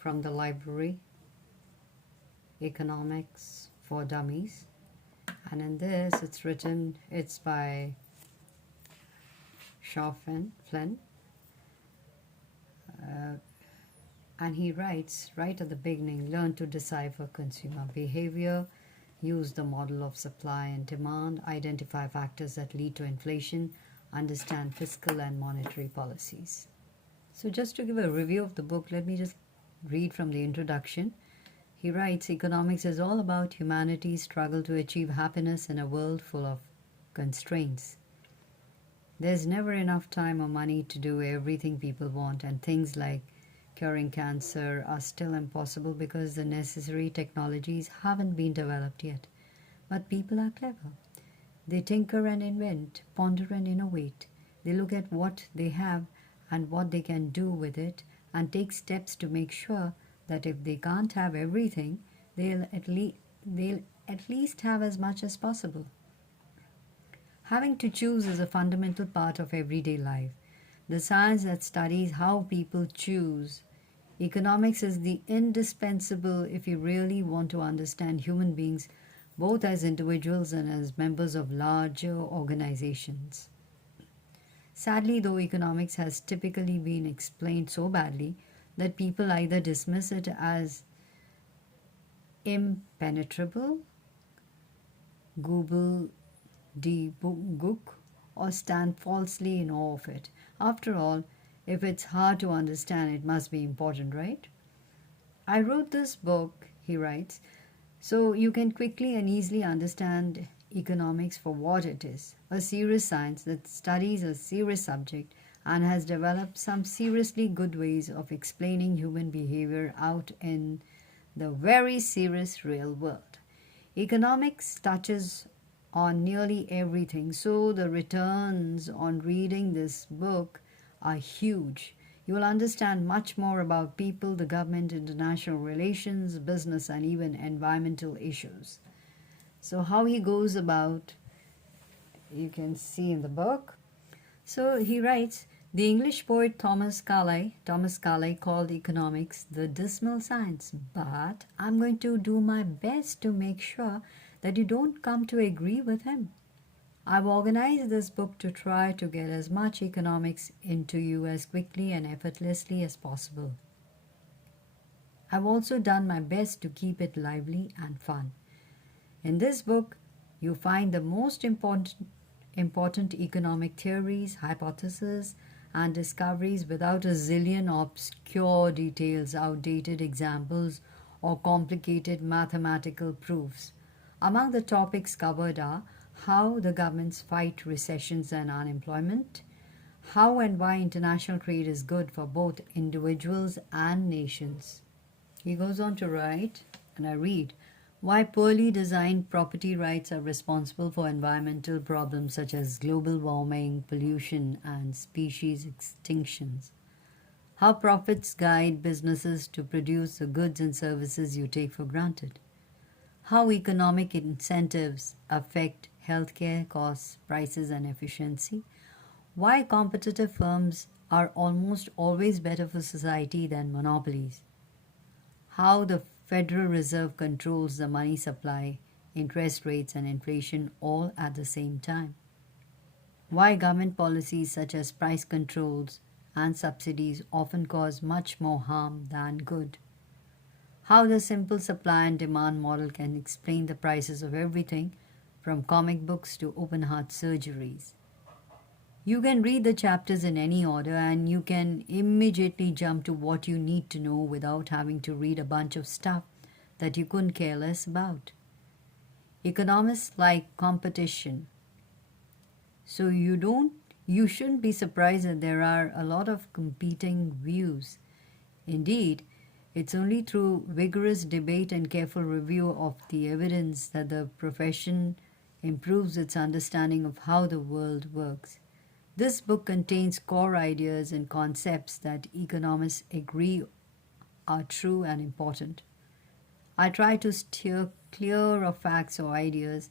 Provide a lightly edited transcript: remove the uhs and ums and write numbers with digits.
from the library, Economics for Dummies. And in this, it's by Sean Flynn. And he writes right at the beginning, learn to decipher consumer behavior, use the model of supply and demand, identify factors that lead to inflation, understand fiscal and monetary policies. So just to give a review of the book, let me just read from the introduction. He writes, economics is all about humanity's struggle to achieve happiness in a world full of constraints. There's never enough time or money to do everything people want, and things like curing cancer are still impossible because the necessary technologies haven't been developed yet. But people are clever. They tinker and invent, ponder and innovate. They look at what they have and what they can do with it and take steps to make sure that if they can't have everything, they'll at least have as much as possible. Having to choose is a fundamental part of everyday life. The science that studies how people choose. Economics is the indispensable if you really want to understand human beings, both as individuals and as members of larger organizations. Sadly, though, economics has typically been explained so badly that people either dismiss it as impenetrable, gook, or stand falsely in awe of it. After all, if it's hard to understand, it must be important, right? I wrote this book, he writes, so you can quickly and easily understand economics for what it is, a serious science that studies a serious subject and has developed some seriously good ways of explaining human behavior out in the very serious real world. Economics touches on nearly everything, so the returns on reading this book are huge. You will understand much more about people, the government, international relations, business, and even environmental issues. So how he goes about, you can see in the book. So he writes, the English poet Thomas Carlyle called economics the dismal science, but I'm going to do my best to make sure that you don't come to agree with him. I've organized this book to try to get as much economics into you as quickly and effortlessly as possible. I've also done my best to keep it lively and fun. In this book, you find the most important economic theories, hypotheses, and discoveries without a zillion obscure details, outdated examples, or complicated mathematical proofs. Among the topics covered are how the governments fight recessions and unemployment, how and why international trade is good for both individuals and nations. He goes on to write, and I read, why poorly designed property rights are responsible for environmental problems such as global warming, pollution, and species extinctions. How profits guide businesses to produce the goods and services you take for granted. How economic incentives affect healthcare costs, prices, and efficiency. Why competitive firms are almost always better for society than monopolies. How the Federal Reserve controls the money supply, interest rates, and inflation all at the same time. Why government policies such as price controls and subsidies often cause much more harm than good. How the simple supply and demand model can explain the prices of everything from comic books to open heart surgeries. You can read the chapters in any order and you can immediately jump to what you need to know without having to read a bunch of stuff that you couldn't care less about. Economists like competition. So you shouldn't be surprised that there are a lot of competing views. Indeed, it's only through vigorous debate and careful review of the evidence that the profession improves its understanding of how the world works. This book contains core ideas and concepts that economists agree are true and important. I try to steer clear of facts or ideas